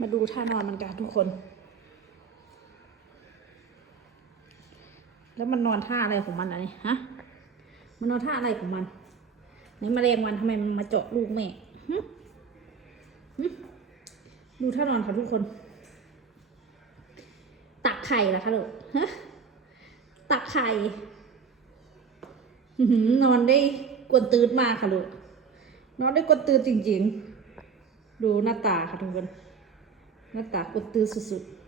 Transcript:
มาดูท่านอนมันกันทุกคน แล้วมันนอนท่าอะไรของมันอะนี่ฮะมันนอนท่าอะไรของมันในแมลงวันทำไมมันมาเจาะลูกแม่ดูท่านอนค่ะทุกคนตักไข่ละคะลูกฮะตักไข่นอนได้กวนตืดมากค่ะลูกนอนได้กวนตืดจริงๆดูหน้าตาค่ะทุกคนหน้าตากวนตืดสุดๆ